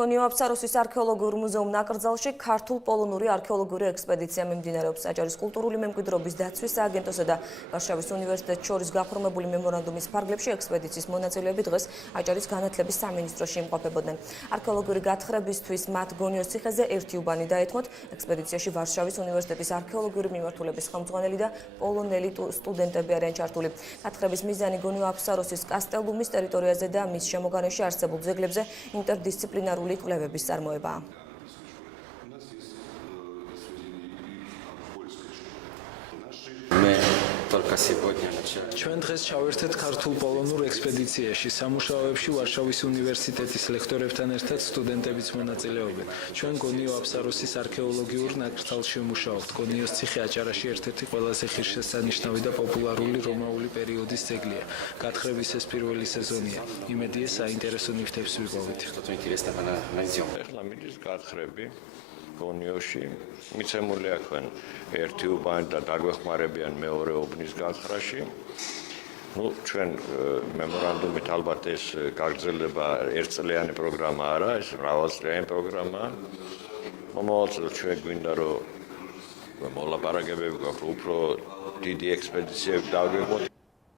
გონიო-აფსაროსის არქეოლოგიურ მუზეუმ ნაკრძალში ქართულ-პოლონური არქეოლოგიური ექსპედიცია მიმდინარეობს. აჭარის კულტურული მემკვიდრეობის დაცვის სააგენტოსა და ვარშავის უნივერსიტეტს შორის გაფორმებული მემორანდუმის ფარგლებში ექსპედიციის მონაწილეები დღეს აჭარის განათლების სამინისტროში იმყოფებოდნენ. არქეოლოგიური გათხრებისთვის მათ გონიოს ციხეზე ერთი უბანი დაეთმოთ. ექსპედიციაში ვარშავის უნივერსიტეტის არქეოლოგიური მიმართულების ხელმძღვანელი და პოლონელი სტუდენტები არიან ჩართული. გათხრების მიზანი გონიო-აფსაროსის კასტელუმის ტერიტორიაზე და მის შემოგარენში არსებულ ძეგლებზე ინტერდისციპლინარული კვლევების წარმოებაა. ჩვენ დღეს ჩავერთეთ ქართულ-პოლონურ ექსპედიციაში. სამუშაოებში ვარშავის უნივერსიტეტის ლექტორებთან ერთად სტუდენტებიც მონაწილეობენ. ჩვენ გონიო-აფსაროსის არქეოლოგიურ ნაკრძალში ვმუშაობთ. გონიოს ციხე აჭარაში ერთ-ერთი ყველაზე ღირსშესანიშნავი და პოპულარული რომაული პერიოდის ძეგლია. გათხრების ეს პირველი სეზონია. იმედია საინტერესო ნივთებს ვიპოვეთ. ეხლა მიდის გათხრები გონიოში. მიცემული აქვენ ერთი უბანი და დაგვეხმარებიან მეორე უბნის გათხრაში. ჩვენ მემორანდუმით ალბათ ეს გაგრძელება ერთწლიანი პროგრამა არა, ეს მრავალწლიანი პროგრამაა. მომავალ წელს ჩვენ გვინდა რომ მოლაპარაკებები გვაქვს უფრო დიდი ექსპედიციები დავგეგმოთ.